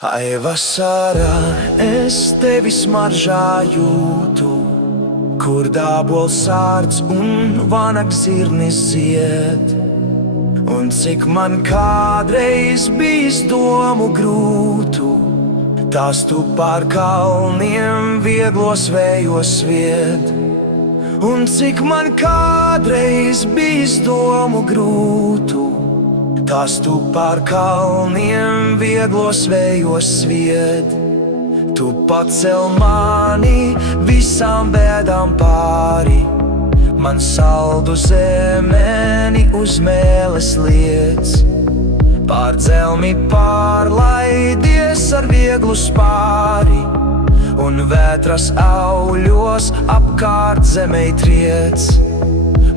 Ai, vasarā, es tevi smaržā jūtu, kur dābols sārds un vanagzirnis zied. Un cik man kādreiz bijis domu grūtu, tās tu pār kalniem vieglos vējos svied. Un cik man kādreiz bijis domu grūtu, tās tu pār kalniem vieglos vējos svied. Tu pacel mani visām bēdām pāri, man saldu zemeni uz mēles liec. Pār dzelmi pārlaidies ar vieglu spāri, un vētras auļos apkārt zemei triec.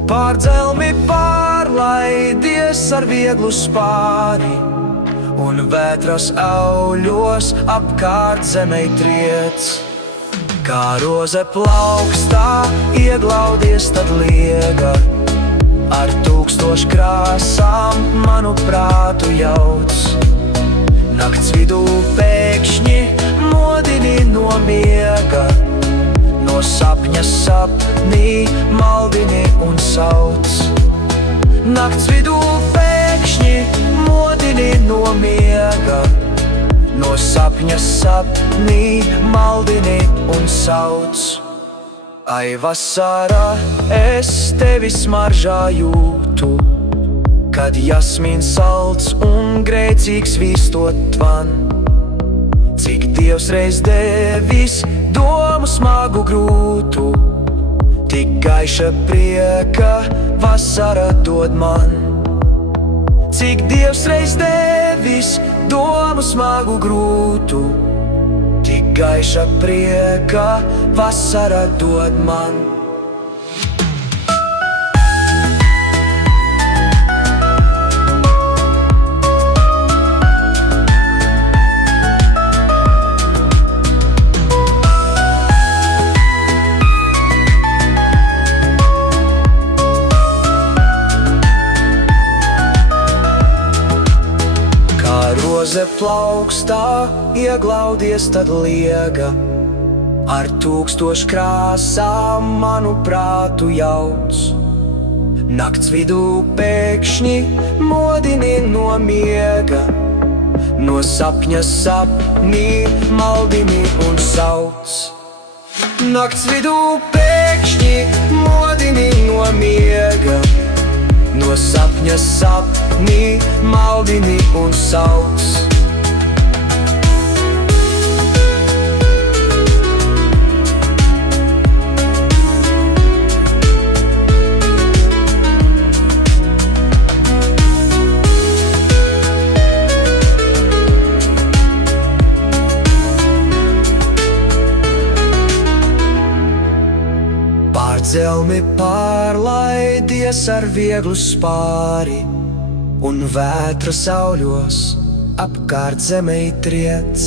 Pār dzelmi pārlaidies ar vieglu spāri, un vētras auļos apkārt zemei triec. Kā roze plaukstā ieglaudies tad liega, ar 1000 krāsām manu prātu jauc. Nakts vidū pēkšņi modini no miega, no sapņa sapnī maldini un sauc. Nakts vidū pēkšņi modini no miega, no sapņa sapnī maldini un sauc. Ai, vasarā, es tevi smaržā jūtu, kad jasmīns salds un grēcīgs vīstot tvan. Cik Dievs reiz devis domu smagu grūtu, tik gaiša prieka vasara dod man. Cik Dievs reiz devis domu smagu grūtu, tik gaiša prieka vasara dod man. Roze plaukstā ieglaudies tad liega, ar 1000 krāsām manu prātu jauc. Nakts vidū pēkšņi modini no miega, no sapņa sapnī maldini un sauc. Nakts vidū pēkšņi modini no miega, no sapņa sapnī maldini un sauc. Dzelmi pārlaidies ar vieglu spāri, un vētras auļos apkārt zemei triec.